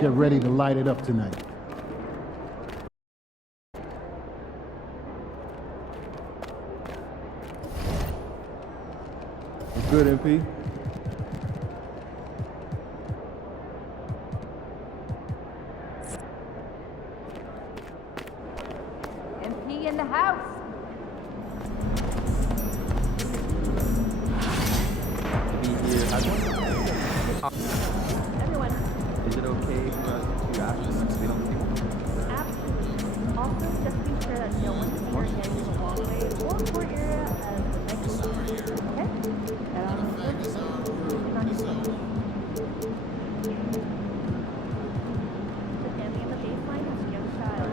Get ready to light it up tonight. Good, MP. MP in the house. Everyone. Is it okay for us to ask them if they don't see one? Absolutely. Also, just be sure that no one's near getting in the hallway or court area as the next one. Okay? The family in the baseline has a young child.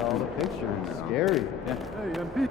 All the pictures. Scary. Yeah. Hey, MP.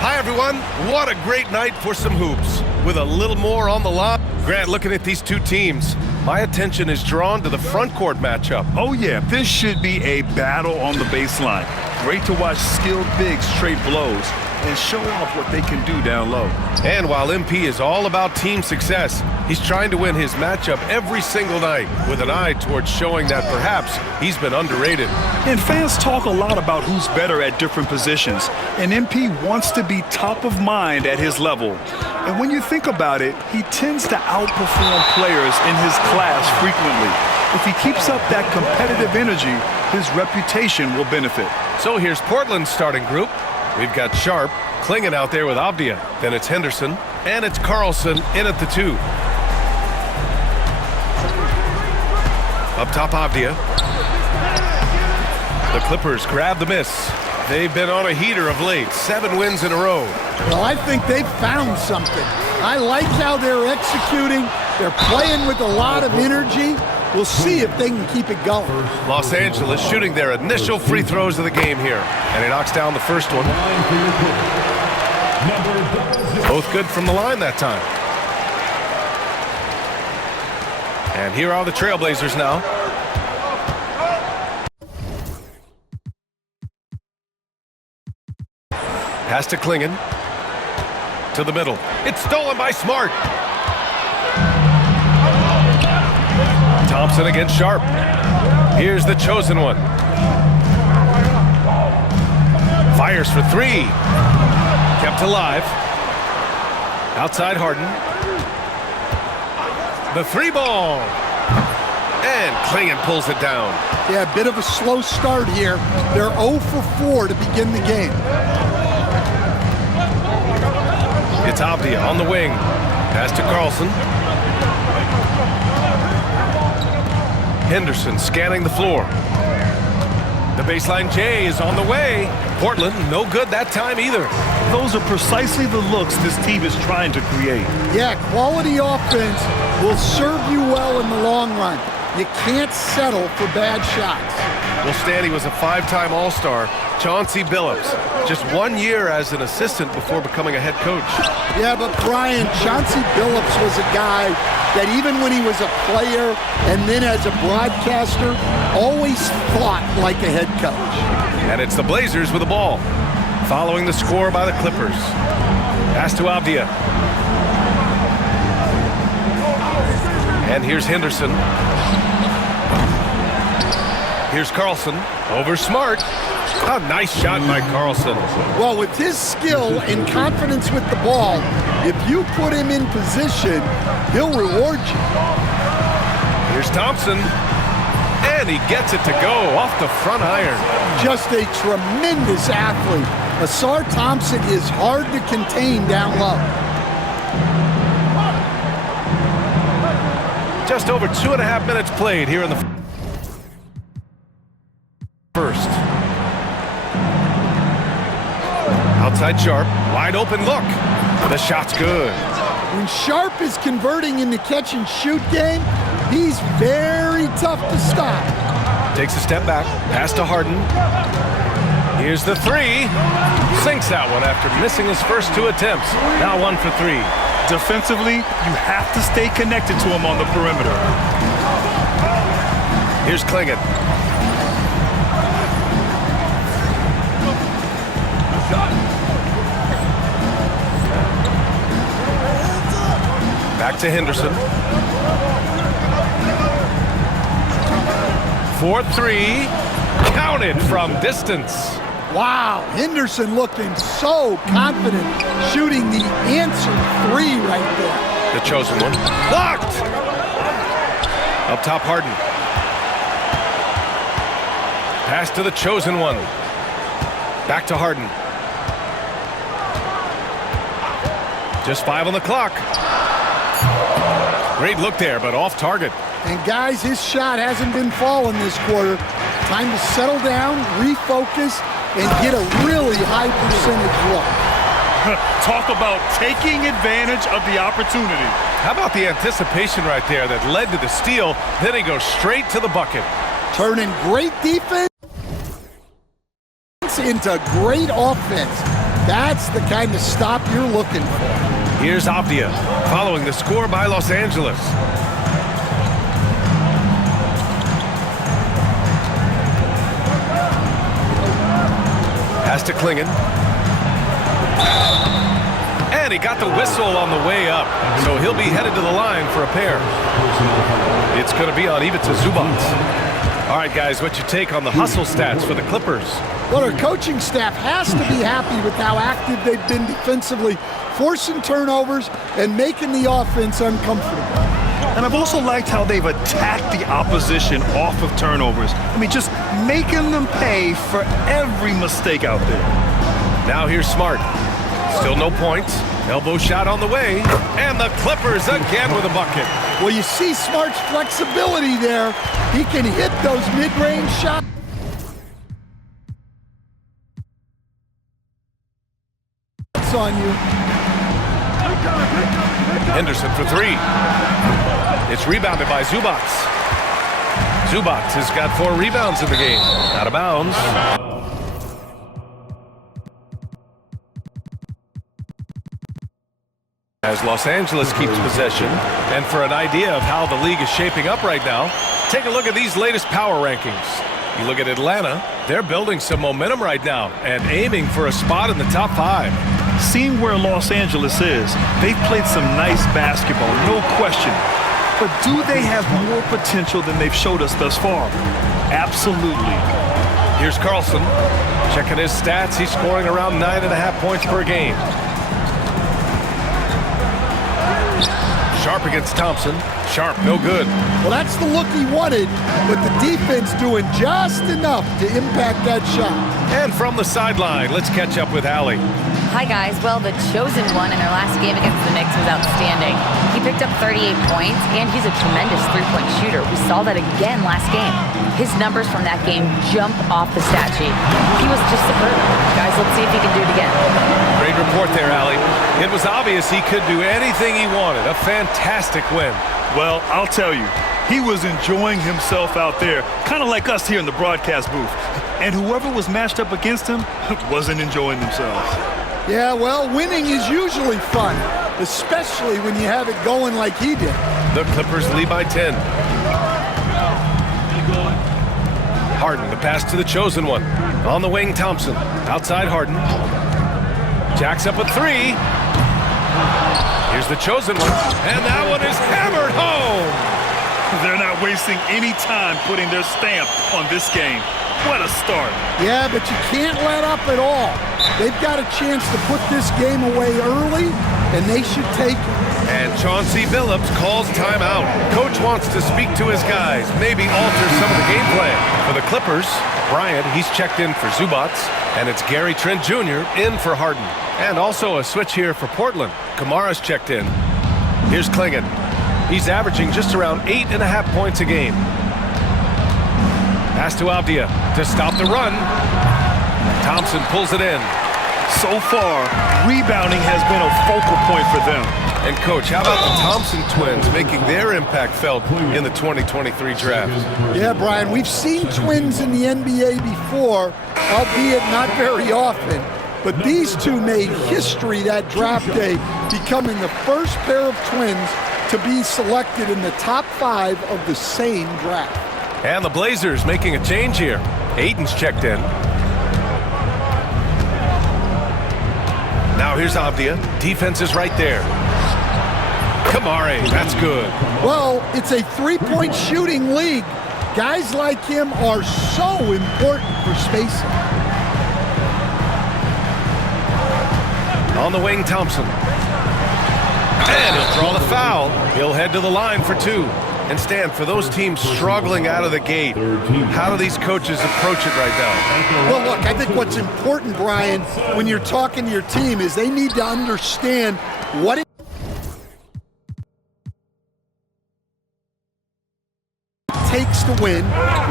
Hi, everyone. What a great night for some hoops. With a little more on the line. Grant, looking at these two teams, my attention is drawn to the front court matchup. Oh yeah, this should be a battle on the baseline. Great to watch skilled bigs trade blows and show off what they can do down low. And while MP is all about team success, he's trying to win his matchup every single night with an eye towards showing that perhaps he's been underrated. And fans talk a lot about who's better at different positions, and MP wants to be top of mind at his level. And when you think about it, he tends to outperform players in his class frequently. If he keeps up that competitive energy, his reputation will benefit. So here's Portland's starting group. We've got Sharp, Klingon out there with Avdia. Then it's Henderson, and it's Carlson in at the 2. Up top, Avdia. The Clippers grab the miss. They've been on a heater of late, 7 wins in a row. Well, I think they've found something. I like how they're executing. They're playing with a lot of energy. We'll see if they can keep it going. Los Angeles shooting their initial free throws of the game here. And he knocks down the first one. Both good from the line that time. And here are the Trailblazers now. Pass to Klingon. To the middle. It's stolen by Smart. Thompson against Sharp. Here's the chosen one. Fires for 3. Kept alive. Outside Harden. The three ball. And Klingon pulls it down. Yeah, a bit of a slow start here. They're 0 for 4 to begin the game. It's Avdia on the wing. Pass to Carlson. Henderson scanning the floor. The baseline J is on the way. Portland, no good that time either. Those are precisely the looks this team is trying to create. Yeah, quality offense will serve you well in the long run. You can't settle for bad shots. Well, Stanley was a 5-time All-Star. Chauncey Billups, just 1 year as an assistant before becoming a head coach. Yeah, but Brian, Chauncey Billups was a guy that even when he was a player and then as a broadcaster, always thought like a head coach. And it's the Blazers with the ball, following the score by the Clippers. Pass to Avdia. And here's Henderson. Here's Carlson. Over Smart. A nice shot by Carlson. Well, with his skill and confidence with the ball, if you put him in position, he'll reward you. Here's Thompson. And he gets it to go off the front iron. Just a tremendous athlete. Asar Thompson is hard to contain down low. Just over 2.5 minutes played here in the first. Outside Sharp, wide open look. The shot's good. When Sharp is converting in the catch and shoot game, he's very tough to stop. Takes a step back, pass to Harden. Here's the three. Sinks that one after missing his first 2 attempts. Now 1 for 3. Defensively, you have to stay connected to him on the perimeter. Here's Klingon. Back to Henderson. 4-3. Counted from distance. Wow, Henderson looking so confident, shooting the answer 3 right there. The chosen one. Blocked! Up top, Harden. Pass to the chosen one. Back to Harden. Just 5 on the clock. Great look there, but off target. And guys, his shot hasn't been falling this quarter. Time to settle down, refocus, and get a really high percentage look. Talk about taking advantage of the opportunity. How about the anticipation right there that led to the steal, then he goes straight to the bucket. Turning great defense into great offense. That's the kind of stop you're looking for. Here's Avdia, following the score by Los Angeles. Pass to Klingon. And he got the whistle on the way up, so he'll be headed to the line for a pair. It's going to be on Ivica Zubac. All right, guys, what's your take on the hustle stats for the Clippers? Well, our coaching staff has to be happy with how active they've been defensively, forcing turnovers and making the offense uncomfortable. And I've also liked how they've attacked the opposition off of turnovers. I mean, just making them pay for every mistake out there. Now here's Smart. Still no points. Elbow shot on the way. And the Clippers again with a bucket. Well, you see Smart's flexibility there. He can hit those mid-range shots on you. Henderson for 3. It's rebounded by Zubac. Zubac has got 4 rebounds in the game. Out of bounds. As Los Angeles keeps possession. And for an idea of how the league is shaping up right now, take a look at these latest power rankings. You look at Atlanta, they're building some momentum right now and aiming for a spot in the top 5. Seeing where Los Angeles is, they've played some nice basketball, no question. But do they have more potential than they've showed us thus far? Absolutely. Here's Carlson. Checking his stats, he's scoring around 9.5 points per game. Sharp against Thompson. Sharp, no good. Well, that's the look he wanted, but the defense doing just enough to impact that shot. And from the sideline, let's catch up with Allie. Hi, guys. Well, the chosen one in their last game against the Knicks was outstanding. He picked up 38 points, and he's a tremendous three-point shooter. We saw that again last game. His numbers from that game jump off the stat sheet. He was just superb. Guys, let's see if he can do it again. Great report there, Allie. It was obvious he could do anything he wanted. A fantastic win. Well, I'll tell you, he was enjoying himself out there, kind of like us here in the broadcast booth. And whoever was matched up against him wasn't enjoying themselves. Yeah, well, winning is usually fun, especially when you have it going like he did. The Clippers lead by 10. Harden, the pass to the chosen one. On the wing, Thompson. Outside Harden. Jacks up a three. Here's the chosen one. And that one is hammered home. They're not wasting any time putting their stamp on this game. What a start. Yeah, but you can't let up at all. They've got a chance to put this game away early, and they should take it. And Chauncey Billups calls timeout. Coach wants to speak to his guys, maybe alter some of the game plan. For the Clippers, Bryant, he's checked in for Zubats, and it's Gary Trent Jr. in for Harden. And also a switch here for Portland. Kamara's checked in. Here's Klingon. He's averaging just around 8.5 points a game. Pass to Avdia to stop the run. Thompson pulls it in. So far, rebounding has been a focal point for them. And Coach, how about the Thompson twins making their impact felt in the 2023 draft? Yeah, Brian, we've seen twins in the NBA before, albeit not very often. But these two made history that draft day, becoming the first pair of twins to be selected in the top 5 of the same draft. And the Blazers making a change here. Ayton's checked in. Now here's Avdia. Defense is right there. Kamari, that's good. Well, it's a three-point shooting league. Guys like him are so important for spacing. On the wing, Thompson. And he'll draw the foul. He'll head to the line for 2. And Stan, for those teams struggling out of the gate, how do these coaches approach it right now? Well, look, I think what's important, Brian, when you're talking to your team is they need to understand what it takes to win,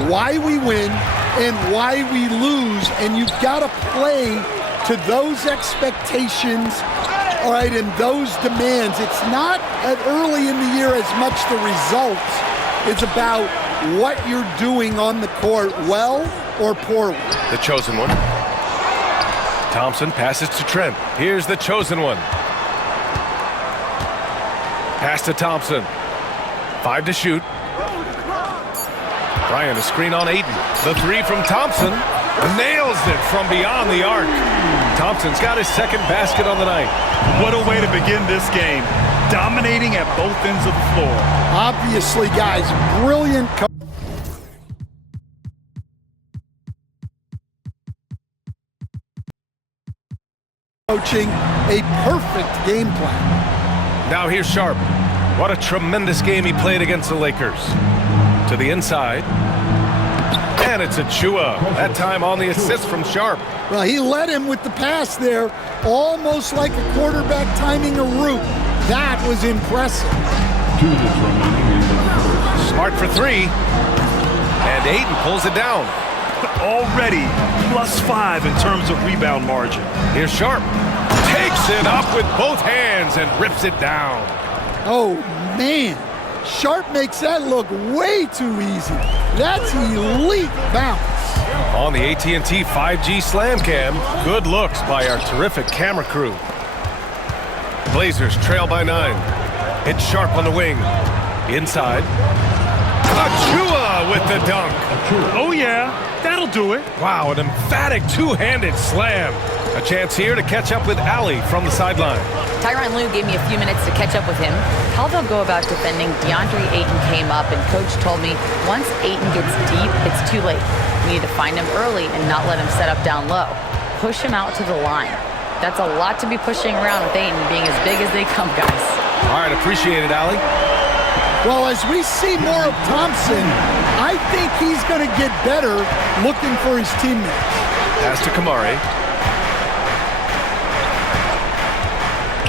why we win, and why we lose. And you've got to play to those expectations, all right, and those demands. It's not at early in the year as much the results. It's about what you're doing on the court, well or poorly. The chosen one. Thompson passes to Trent. Here's the chosen one. Pass to Thompson. 5 to shoot. Bryant, a screen on Ayton. The 3 from Thompson. Nails it from beyond the arc. Thompson's got his second basket on the night. What a way to begin this game. Dominating at both ends of the floor. Obviously, guys, brilliant coaching, a perfect game plan. Now here's Sharp. What a tremendous game he played against the Lakers. To the inside. And it's Achua. That time on the assist from Sharp. Well, he led him with the pass there, almost like a quarterback timing a route. That was impressive. Smart for 3. And Ayton pulls it down. Already +5 in terms of rebound margin. Here's Sharp. Takes it up with both hands and rips it down. Oh, man. Sharp makes that look way too easy. That's elite bounce. On the AT&T 5G Slam Cam, good looks by our terrific camera crew. Blazers trail by 9. It's Sharp on the wing. Inside. Achua with the dunk. Oh, yeah. That'll do it. Wow, an emphatic two-handed slam. A chance here to catch up with Allie from the sideline. Tyronn Lue gave me a few minutes to catch up with him. How they'll go about defending DeAndre Ayton came up, and Coach told me once Ayton gets deep, it's too late. We need to find him early and not let him set up down low. Push him out to the line. That's a lot to be pushing around with Ayton being as big as they come, guys. All right, appreciate it, Allie. Well, as we see more of Thompson, I think he's going to get better looking for his teammates. Pass to Kamari.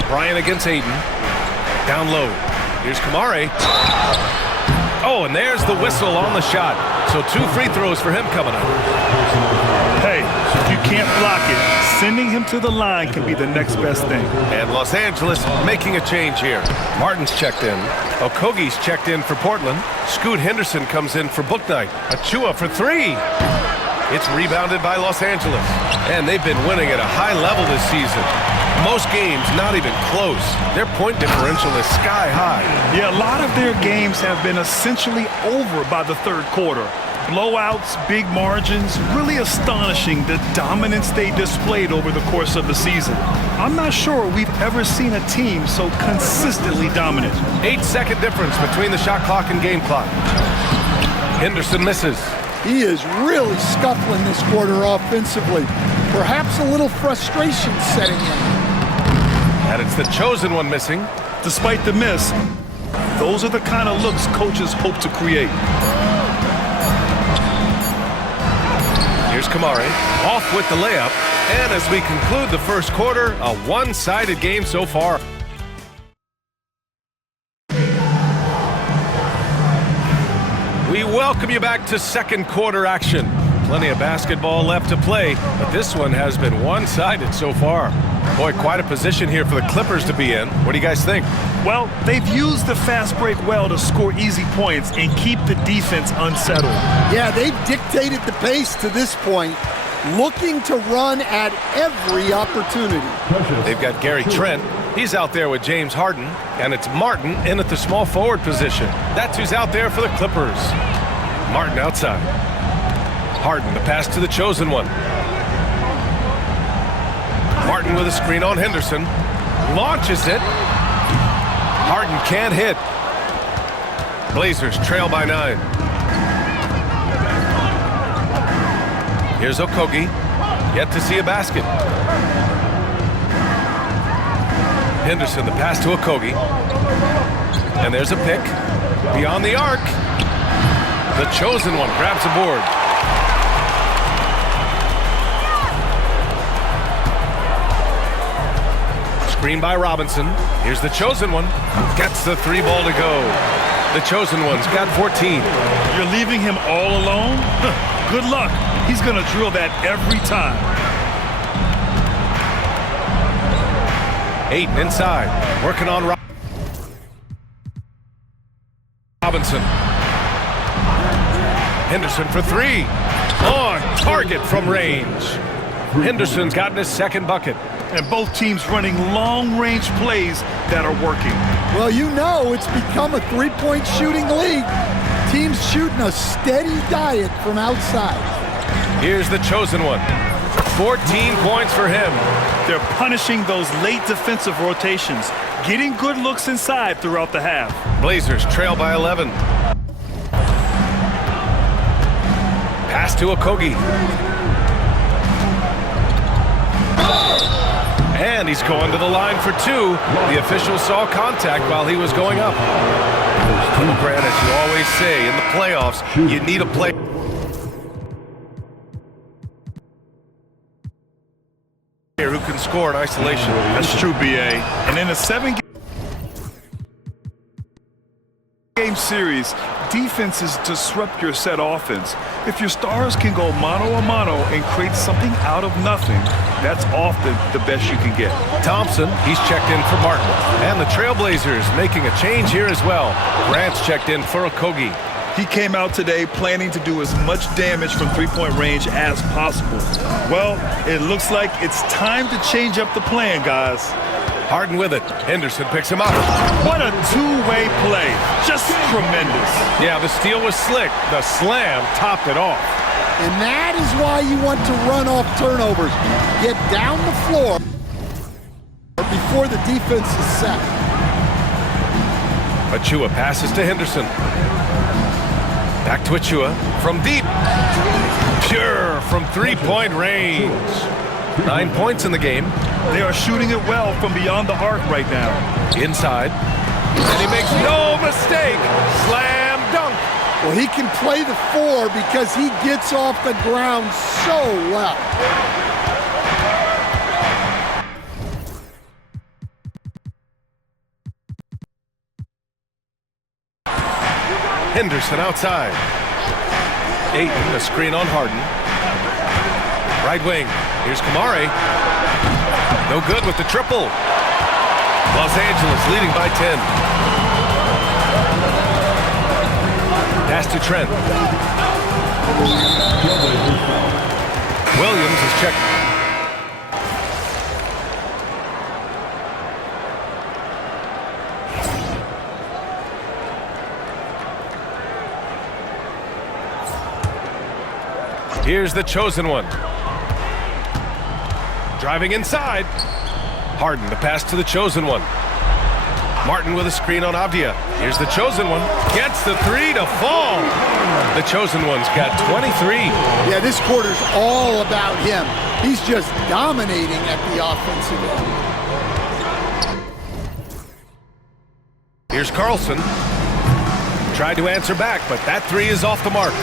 Bryant against Aiden. Down low. Here's Kamari. Oh, and there's the whistle on the shot. So 2 free throws for him coming up. Hey, if you can't block it, sending him to the line can be the next best thing. And Los Angeles making a change here. Martin's checked in. Okogie's checked in for Portland. Scoot Henderson comes in for Bouknight. Achua for 3. It's rebounded by Los Angeles. And they've been winning at a high level this season. Most games not even close. Their point differential is sky high. Yeah, a lot of their games have been essentially over by the third quarter. Blowouts, big margins, really astonishing the dominance they displayed over the course of the season. I'm not sure we've ever seen a team so consistently dominant. 8-second difference between the shot clock and game clock. Henderson misses. He is really scuffling this quarter offensively. Perhaps a little frustration setting in. And it's the chosen one missing. Despite the miss, those are the kind of looks coaches hope to create. Here's Kamari, off with the layup. And as we conclude the first quarter, a one-sided game so far. We welcome you back to second quarter action. Plenty of basketball left to play, but this one has been one-sided so far. Boy, quite a position here for the Clippers to be in. What do you guys think? Well, they've used the fast break well to score easy points and keep the defense unsettled. Yeah, they've dictated the pace to this point, looking to run at every opportunity. They've got Gary Trent. He's out there with James Harden, and it's Martin in at the small forward position. That's who's out there for the Clippers. Martin outside. Harden, the pass to the chosen one. Martin with a screen on Henderson. Launches it. Harden can't hit. Blazers trail by 9. Here's Okogie. Yet to see a basket. Henderson, the pass to Okogie. And there's a pick. Beyond the arc. The chosen one grabs a board. Screen by Robinson. Here's the chosen one. Gets the 3 ball to go. The chosen one's got 14. You're leaving him all alone? Good luck. He's going to drill that every time. Aiden inside. Working on Robinson. Henderson for 3. On target from range. Henderson's gotten his second bucket. And both teams running long-range plays that are working. Well, you know it's become a three-point shooting league. Teams shooting a steady diet from outside. Here's the chosen one. 14 points for him. They're punishing those late defensive rotations, getting good looks inside throughout the half. Blazers trail by 11. Pass to Okogie. And he's going to the line for 2. The official saw contact while he was going up. Well, Grant, as you always say, in the playoffs, you need a player who can score in isolation. That's true, B.A. And in a 7-game series, defenses disrupt your set offense. If your stars can go mano-a-mano and create something out of nothing, that's often the best you can get. Thompson, he's checked in for Martin. And the Trailblazers making a change here as well. Grant's checked in for Okogie. He came out today planning to do as much damage from three-point range as possible. Well, it looks like it's time to change up the plan, guys. Harden with it. Henderson picks him up. What a two-way play. Just tremendous. Yeah, the steal was slick. The slam topped it off. And that is why you want to run off turnovers. Get down the floor before the defense is set. Achua passes to Henderson. Back to Achua from deep. Pure from three-point range. 9 points in the game. They are shooting it well from beyond the arc right now. Inside. And he makes no mistake. Slam dunk. Well, he can play the 4 because he gets off the ground so well. Henderson outside. Ayton, a screen on Harden. Right wing. Here's Kamari. No good with the triple. Los Angeles leading by 10. Pass to Trent. Williams is checked. Here's the chosen one. Driving inside. Harden, the pass to the chosen one. Martin with a screen on Avdia. Here's the chosen one. Gets the 3 to fall. The chosen one's got 23. Yeah, this quarter's all about him. He's just dominating at the offensive end. Here's Carlson. Tried to answer back, but that 3 is off the mark.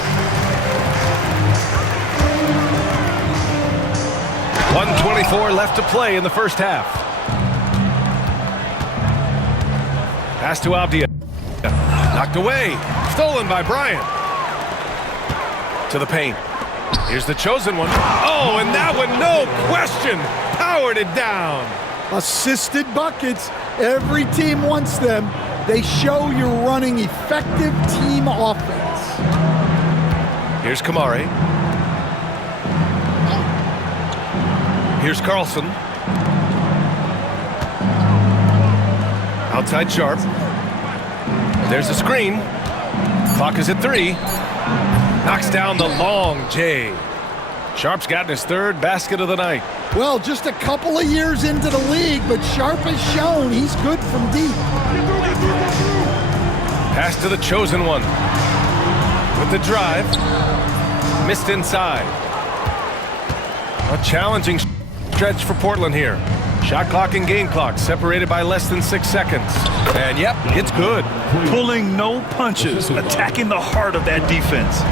1:24 left to play in the first half. Pass to Avdia. Knocked away. Stolen by Bryant. To the paint. Here's the chosen one. Oh, and that one, no question, powered it down. Assisted buckets. Every team wants them. They show you're running effective team offense. Here's Kamari. Here's Carlson. Outside Sharp. There's a screen. Clock is at 3. Knocks down the long J. Sharp's gotten his 3rd basket of the night. Well, just a couple of years into the league, but Sharp has shown he's good from deep. Pass to the chosen one. With the drive. Missed inside. A challenging stretch for Portland here. Shot clock and game clock separated by less than 6 seconds. And yep, it's good. Pulling no punches, attacking the heart of that defense.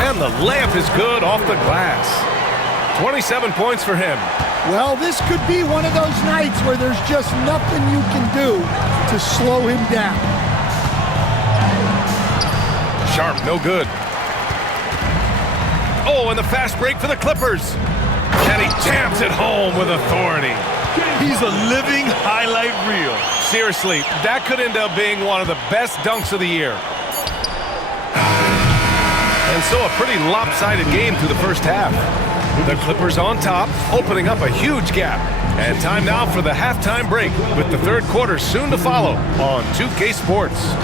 And the layup is good off the glass. 27 points for him. Well, this could be one of those nights where there's just nothing you can do to slow him down. Sharp, no good. Oh, and the fast break for the Clippers. And he jams it home with authority. He's a living highlight reel. Seriously, that could end up being one of the best dunks of the year. And so a pretty lopsided game through the first half. The Clippers on top, opening up a huge gap. And time now for the halftime break, with the 3rd quarter soon to follow on 2K Sports.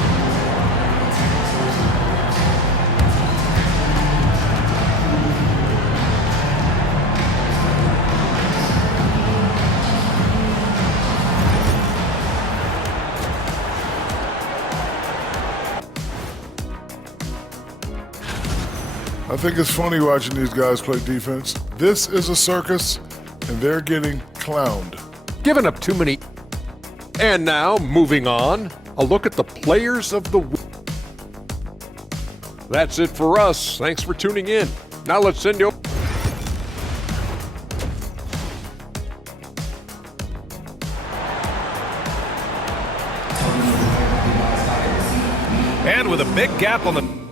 I think it's funny watching these guys play defense. This is a circus, and they're getting clowned. Giving up too many. And now, moving on, a look at the players of the week. That's it for us. Thanks for tuning in. Now let's send you. And with a big gap on the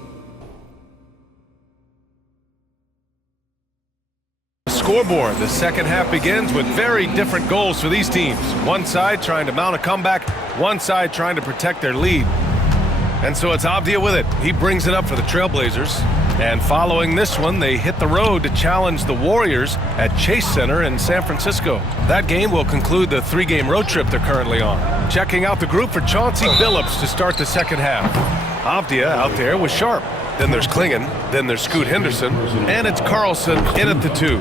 scoreboard, the second half begins with very different goals for these teams. One side trying to mount a comeback, one side trying to protect their lead. And so it's Avdia with it. He brings it up for the Trailblazers. And following this one, they hit the road to challenge the Warriors at Chase Center in San Francisco. That game will conclude the 3-game road trip they're currently on. Checking out the group for Chauncey Billups to start the second half. Avdia out there with Sharp. Then there's Klingon. Then there's Scoot Henderson. And it's Carlson in at the 2.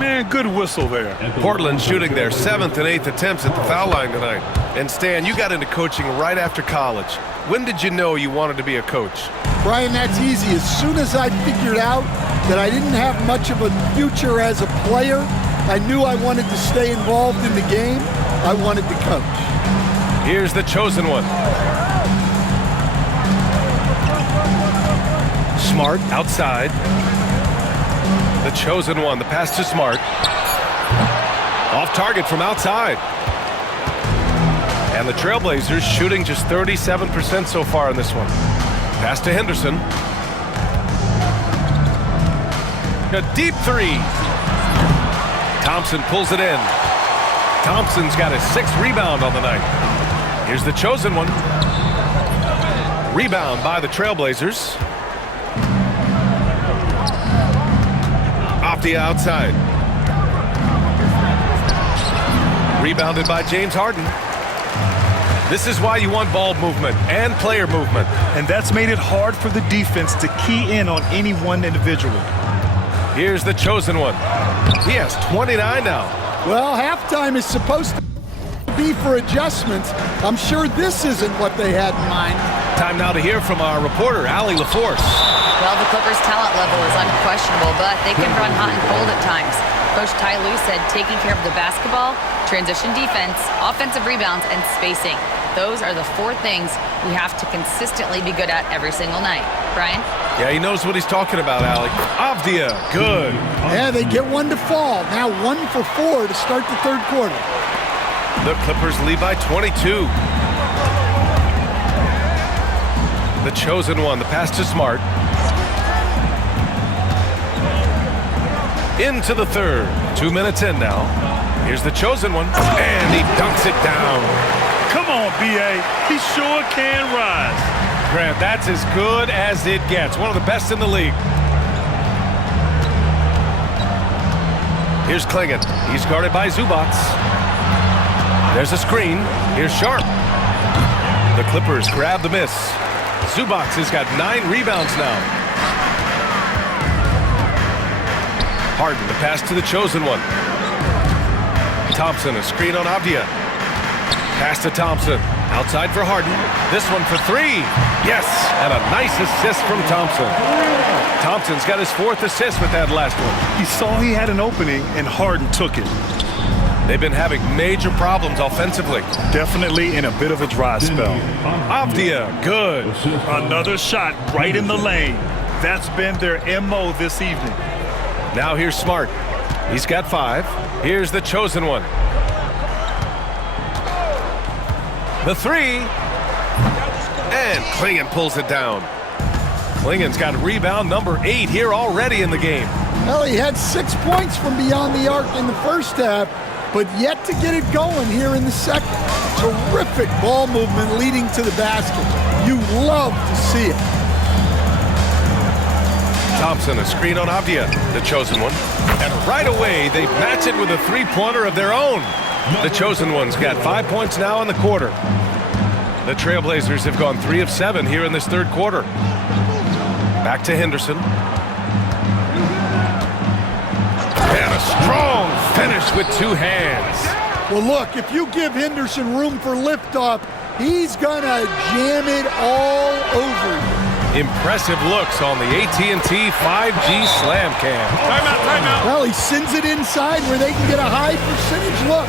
Man, good whistle there. Portland shooting their 7th and 8th attempts at the foul line tonight. And Stan, you got into coaching right after college. When did you know you wanted to be a coach? Brian, that's easy. As soon as I figured out that I didn't have much of a future as a player, I knew I wanted to stay involved in the game. I wanted to coach. Here's the chosen one. Smart outside. The chosen one. The pass to Smart. Off target from outside. And the Trailblazers shooting just 37% so far in this one. Pass to Henderson. A deep three. Thompson pulls it in. Thompson's got his 6th rebound on the night. Here's the chosen one. Rebound by the Trailblazers. Off the outside. Rebounded by James Harden. This is why you want ball movement and player movement. And that's made it hard for the defense to key in on any one individual. Here's the chosen one. He has 29 now. Well, halftime is supposed to be for adjustments. I'm sure this isn't what they had in mind. Time now to hear from our reporter, Allie LaForce. Well, the Clippers' talent level is unquestionable, but they can run hot and cold at times. Coach Ty Lue said taking care of the basketball, transition defense, offensive rebounds, and spacing. Those are the 4 things we have to consistently be good at every single night. Brian? Yeah, he knows what he's talking about, Allie. Avdia, good. Yeah, they get one to fall. Now 1 for 4 to start the third quarter. The Clippers lead by 22. The chosen one, the pass to Smart. Into the third. 2 minutes in now. Here's the chosen one, and he dunks it down. Come on, B.A. He sure can rise. Grant, that's as good as it gets. One of the best in the league. Here's Klingon. He's guarded by Zubats. There's a screen. Here's Sharp. The Clippers grab the miss. Zubats has got 9 rebounds now. Harden, the pass to the chosen one. Thompson, a screen on Avdia. Pass to Thompson. Outside for Harden. This one for 3. Yes, and a nice assist from Thompson. Thompson's got his 4th assist with that last one. He saw he had an opening, and Harden took it. They've been having major problems offensively. Definitely in a bit of a dry spell. Avdia, good. Another shot right in the lane. That's been their MO this evening. Now here's Smart. He's got 5. Here's the chosen one. The 3. And Klingon pulls it down. Klingon's got rebound number 8 here already in the game. Well, he had 6 points from beyond the arc in the first half, but yet to get it going here in the second. Terrific ball movement leading to the basket. You love to see it. Thompson, a screen on Avdia, the chosen one. And right away, they match it with a 3-pointer of their own. The chosen one's got 5 points now in the quarter. The Trailblazers have gone 3 of 7 here in this third quarter. Back to Henderson. And a strong finish with 2 hands. Well, look, if you give Henderson room for liftoff, he's gonna jam it all over you. Impressive looks on the AT&T 5G Slam Cam. Timeout. Well, he sends it inside where they can get a high percentage look.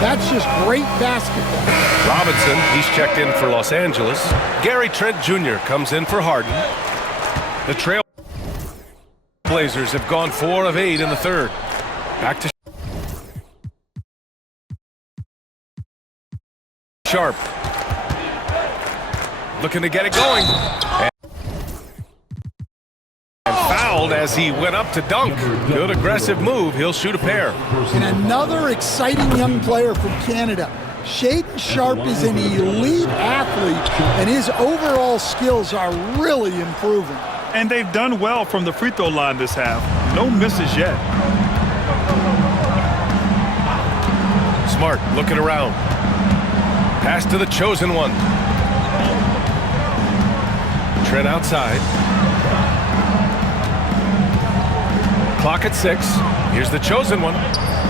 That's just great basketball. Robinson, he's checked in for Los Angeles. Gary Trent Jr. comes in for Harden. The Trailblazers have gone 4 of 8 in the third. Back to Sharp. Looking to get it going. And fouled as he went up to dunk. Good aggressive move. He'll shoot a pair. And another exciting young player from Canada. Shaedon Sharp is an elite athlete, and his overall skills are really improving. And they've done well from the free throw line this half. No misses yet. Smart looking around. Pass to the chosen one. Trent outside. Clock at 6. Here's the chosen one.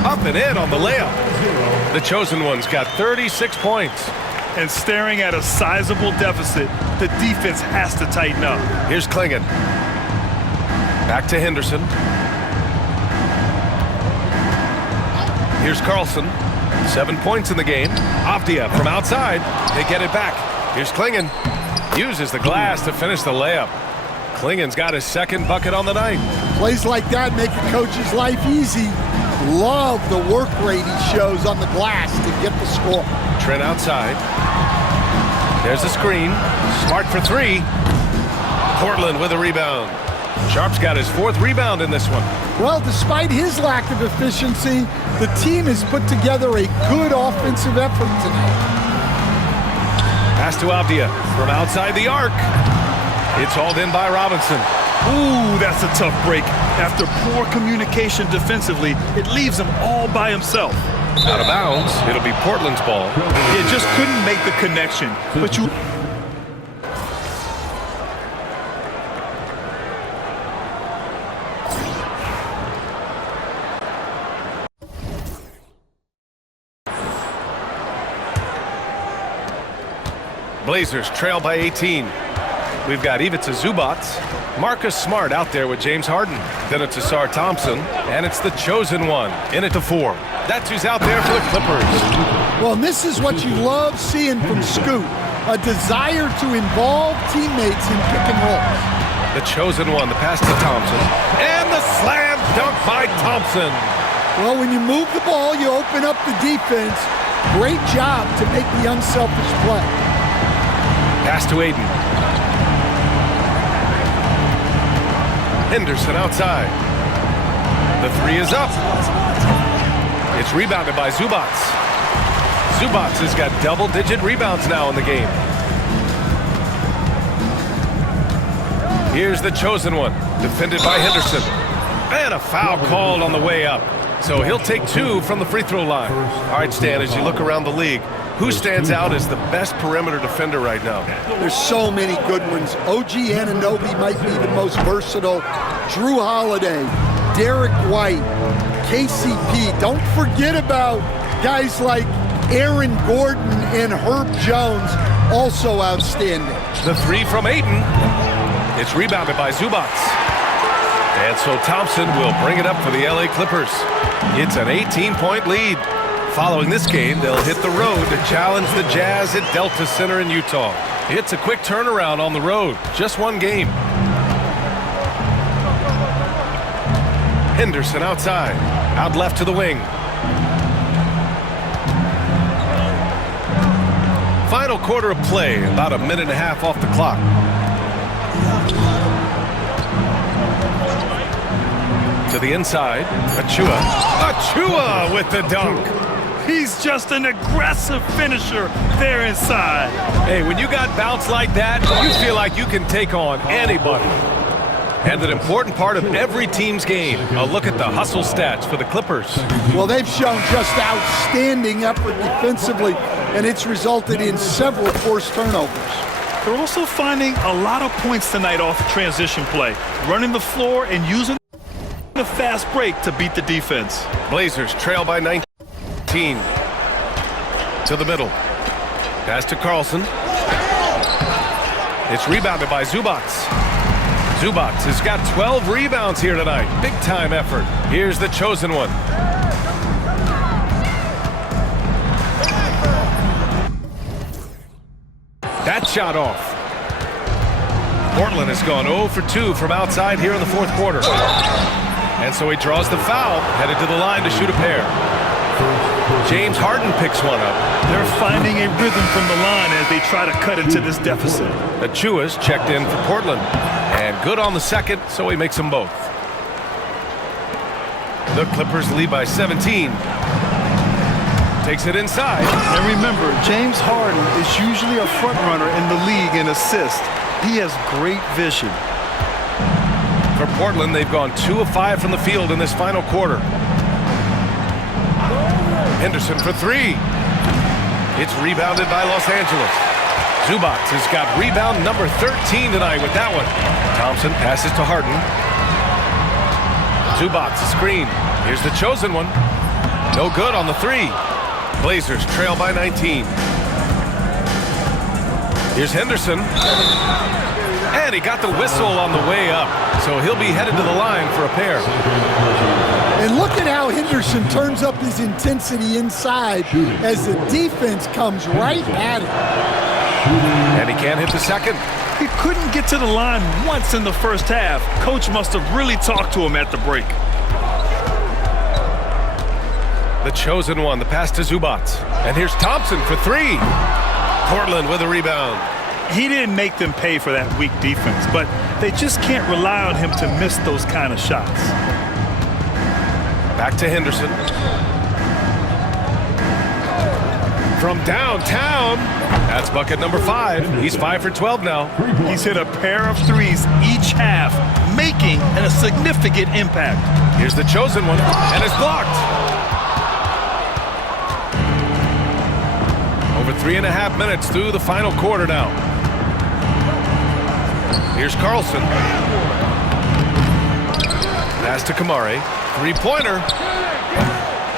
Up and in on the layup. The chosen one's got 36 points. And staring at a sizable deficit, the defense has to tighten up. Here's Klingon. Back to Henderson. Here's Carlson. 7 points in the game. Avdia from outside. They get it back. Here's Klingon. Uses the glass to finish the layup. Klingon's got his second bucket on the night. Plays like that make a coach's life easy. Love the work rate he shows on the glass to get the score. Trent outside. There's a screen. Smart for three. Portland with a rebound. Sharp's got his 4th rebound in this one. Well, despite his lack of efficiency, the team has put together a good offensive effort tonight. Pass to Avdia from outside the arc. It's hauled in by Robinson. Ooh, that's a tough break. After poor communication defensively, it leaves him all by himself. Out of bounds. It'll be Portland's ball. He just couldn't make the connection. But you... Blazers trail by 18. We've got Ivica Zubac, Marcus Smart out there with James Harden. Then it's Asar Thompson, and it's the chosen one in it to 4. That's who's out there for the Clippers. Well, and this is what you love seeing from Scoot, a desire to involve teammates in pick and rolls. The chosen one, the pass to Thompson, and the slam dunk by Thompson. Well, when you move the ball, you open up the defense. Great job to make the unselfish play. Pass to Aiden. Henderson outside. The 3 is up. It's rebounded by Zubac. Zubac has got double-digit rebounds now in the game. Here's the chosen one, defended by Henderson. And a foul called on the way up. So he'll take 2 from the free throw line. All right, Stan, as you look around the league, who stands out as the best perimeter defender right now? There's so many good ones. OG Anunoby might be the most versatile. Drew Holiday, Derek White, KCP. Don't forget about guys like Aaron Gordon and Herb Jones, also outstanding. The 3 from Ayton. It's rebounded by Zubac. And so Thompson will bring it up for the LA Clippers. It's an 18-point lead. Following this game, they'll hit the road to challenge the Jazz at Delta Center in Utah. It's a quick turnaround on the road. Just one game. Henderson outside. Out left to the wing. Final quarter of play, about a minute and a half off the clock. To the inside, Achua. Achua with the dunk. He's just an aggressive finisher there inside. Hey, when you got bounce like that, you feel like you can take on anybody. And an important part of every team's game, a look at the hustle stats for the Clippers. Well, they've shown just outstanding effort defensively, and it's resulted in several forced turnovers. They're also finding a lot of points tonight off transition play, running the floor and using the fast break to beat the defense. Blazers trail by 19. To the middle. Pass to Carlson. It's rebounded by Zubac. Zubac has got 12 rebounds here tonight. Big time effort. Here's the chosen one. That shot off. Portland has gone 0 for 2 from outside here in the 4th quarter. And so he draws the foul, headed to the line to shoot a pair. James Harden picks one up. They're finding a rhythm from the line as they try to cut into this deficit. Achua's checked in for Portland. And good on the second, so he makes them both. The Clippers lead by 17. Takes it inside. And remember, James Harden is usually a front runner in the league in assists. He has great vision. For Portland, they've gone 2 of 5 from the field in this final quarter. Henderson for 3. It's rebounded by Los Angeles. Zubac has got rebound number 13 tonight with that one. Thompson passes to Harden. Zubac, a screen. Here's the chosen one. No good on the 3. Blazers trail by 19. Here's Henderson. And he got the whistle on the way up. So he'll be headed to the line for a pair. And look at how Henderson turns up his intensity inside as the defense comes right at him. And he can't hit the second. He couldn't get to the line once in the first half. Coach must have really talked to him at the break. The chosen one, the pass to Zubac. And here's Thompson for three. Portland with a rebound. He didn't make them pay for that weak defense, but they just can't rely on him to miss those kind of shots. Back to Henderson. From downtown, that's bucket number 5. He's 5 for 12 now. He's hit a pair of threes each half, making a significant impact. Here's the chosen one, and it's blocked. Over 3.5 minutes through the final quarter now. Here's Carlson. Pass to Kamari. Three-pointer.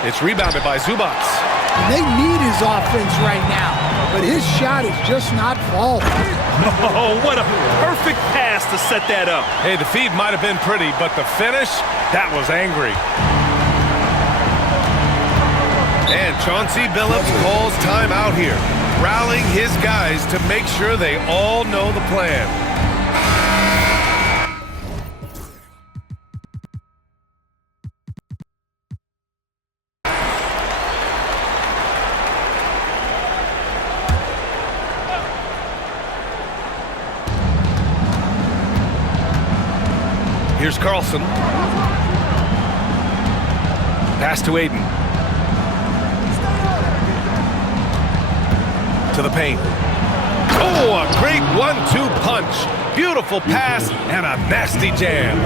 It's rebounded by Zubac. And they need his offense right now, but his shot is just not falling. Oh, what a perfect pass to set that up. Hey, the feed might have been pretty, but the finish, that was angry. And Chauncey Billups calls timeout here, rallying his guys to make sure they all know the plan. Here's Carlson. Pass to Aiden. To the paint. Oh, a great 1-2 punch. Beautiful pass and a nasty jam.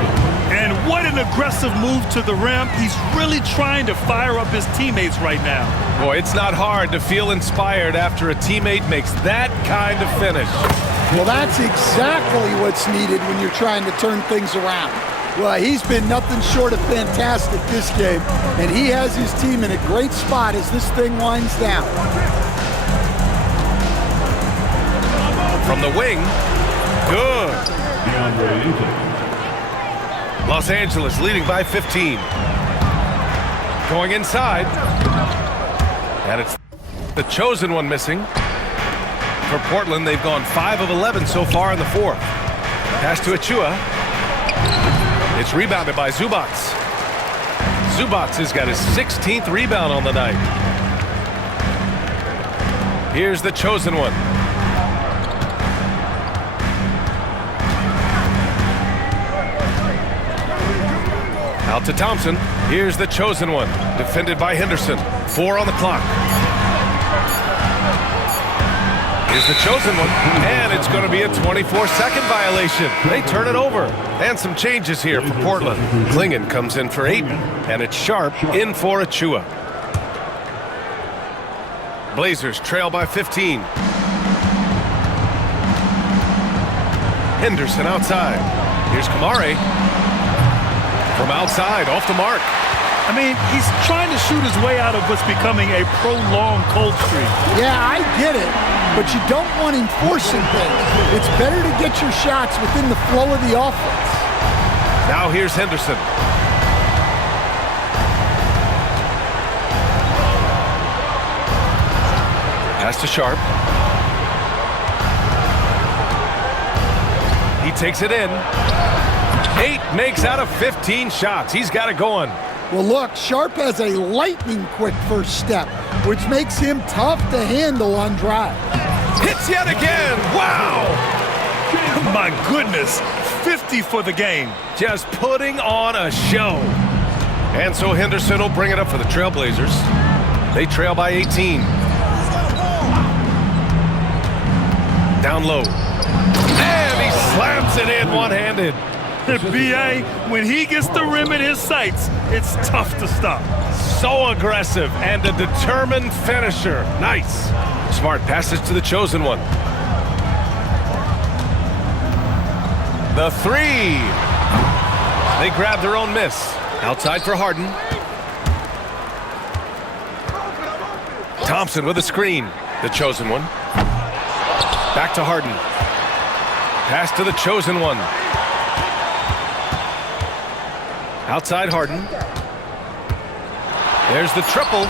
And what an aggressive move to the rim. He's really trying to fire up his teammates right now. Boy, it's not hard to feel inspired after a teammate makes that kind of finish. Well, that's exactly what's needed when you're trying to turn things around. Well, he's been nothing short of fantastic this game, and he has his team in a great spot as this thing winds down. From the wing, good. Los Angeles leading by 15. Going inside, and it's the chosen one missing. For Portland, they've gone 5 of 11 so far in the fourth. Pass to Achua. It's rebounded by Zubac. Zubac has got his 16th rebound on the night. Here's the chosen one. Out to Thompson. Here's the chosen one. Defended by Henderson. 4 on the clock. Here's the chosen one, and it's going to be a 24-second violation. They turn it over. And some changes here for Portland. Klingon comes in for Aiden, and it's Sharp in for Achua. Blazers trail by 15. Henderson outside. Here's Kamari. From outside, off the mark. I mean, he's trying to shoot his way out of what's becoming a prolonged cold streak. Yeah, I get it, but you don't want him forcing things. It's better to get your shots within the flow of the offense. Now here's Henderson. Pass to Sharp. He takes it in. 8 makes out of 15 shots. He's got it going. Well, look, Sharp has a lightning-quick first step, which makes him tough to handle on drive. Hits yet again. Wow! My goodness, 50 for the game. Just putting on a show. And so Henderson will bring it up for the Trailblazers. They trail by 18. Down low. And he slams it in one-handed. B.A., when he gets the rim in his sights, it's tough to stop. So aggressive and a determined finisher. Nice. Smart passes to the chosen one. The three. They grab their own miss. Outside for Harden. Thompson with a screen. The chosen one. Back to Harden. Pass to the chosen one. Outside Harden. There's the triple.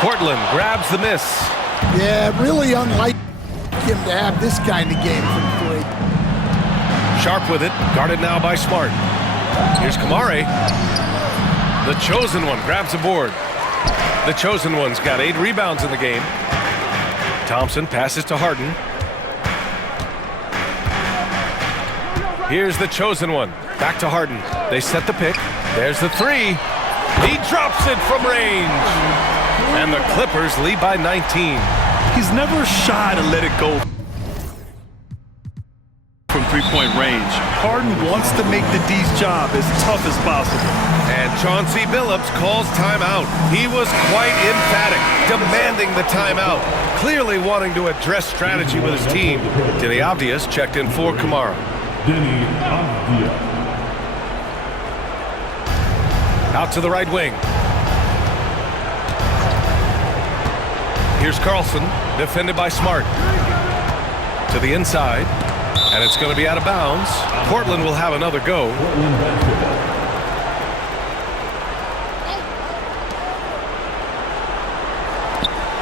Portland grabs the miss. Yeah, really unlike him to have this kind of game from three. Sharp with it, guarded now by Smart. Here's Kamare. The chosen one grabs a board. The chosen one's got 8 rebounds in the game. Thompson passes to Harden. Here's the chosen one. Back to Harden. They set the pick. There's the three. He drops it from range. And the Clippers lead by 19. He's never shy to let it go from three-point range. Harden wants to make the D's job as tough as possible. And Chauncey Billups calls timeout. He was quite emphatic, demanding the timeout, clearly wanting to address strategy with his team. Denny Avdias checked in for Kamara. Out to the right wing. Here's Carlson, defended by Smart. To the inside, and it's going to be out of bounds. Portland will have another go.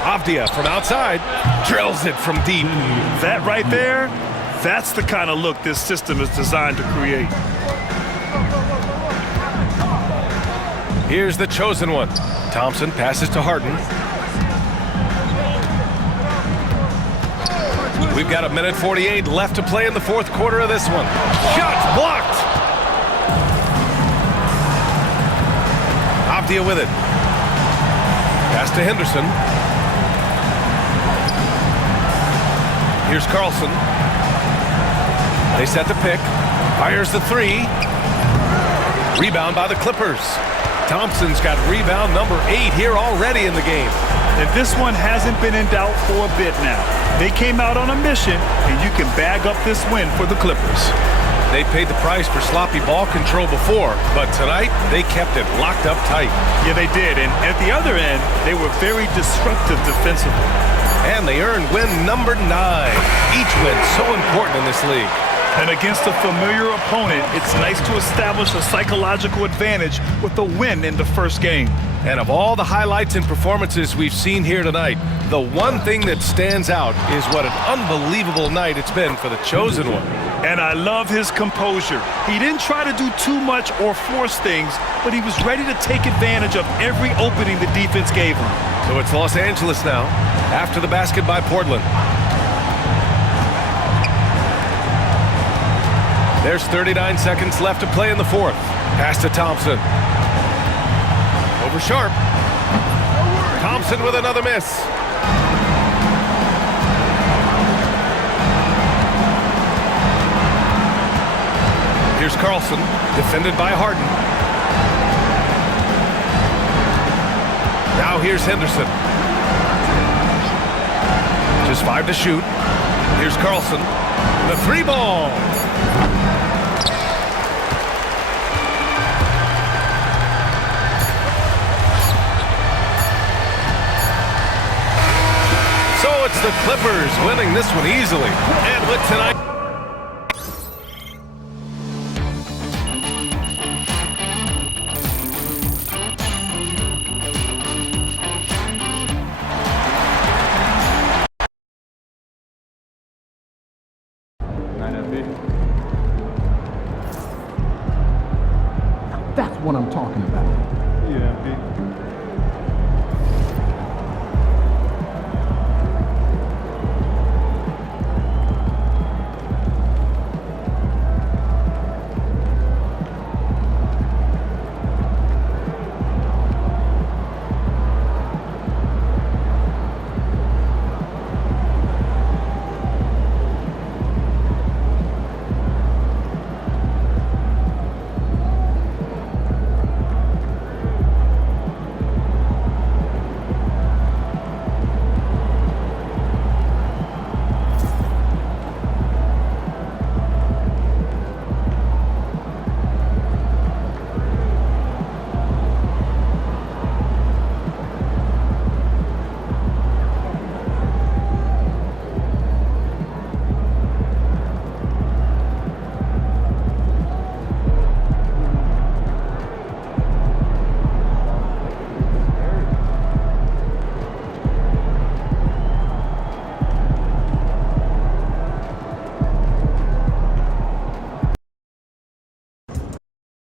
Avdia from outside, drills it from deep. That right there, that's the kind of look this system is designed to create. Here's the chosen one. Thompson passes to Harden. We've got 1:48 left to play in the fourth quarter of this one. Shots blocked. Avdia with it. Pass to Henderson. Here's Carlson. They set the pick. Fires the three. Rebound by the Clippers. Thompson's got rebound number 8 here already in the game. And this one hasn't been in doubt for a bit now. They came out on a mission, and you can bag up this win for the Clippers. They paid the price for sloppy ball control before, but tonight they kept it locked up tight. Yeah, they did. And at the other end, they were very disruptive defensively. And they earned win number 9. Each win so important in this league. And against a familiar opponent, it's nice to establish a psychological advantage with a win in the first game. And of all the highlights and performances we've seen here tonight, the one thing that stands out is what an unbelievable night it's been for the chosen one. And I love his composure. He didn't try to do too much or force things, but he was ready to take advantage of every opening the defense gave him. So it's Los Angeles now, after the basket by Portland. There's 39 seconds left to play in the fourth. Pass to Thompson. Over Sharp. Thompson with another miss. Here's Carlson, defended by Harden. Now here's Henderson. Just 5 to shoot. Here's Carlson. The 3 ball. So it's the Clippers winning this one easily. And with tonight.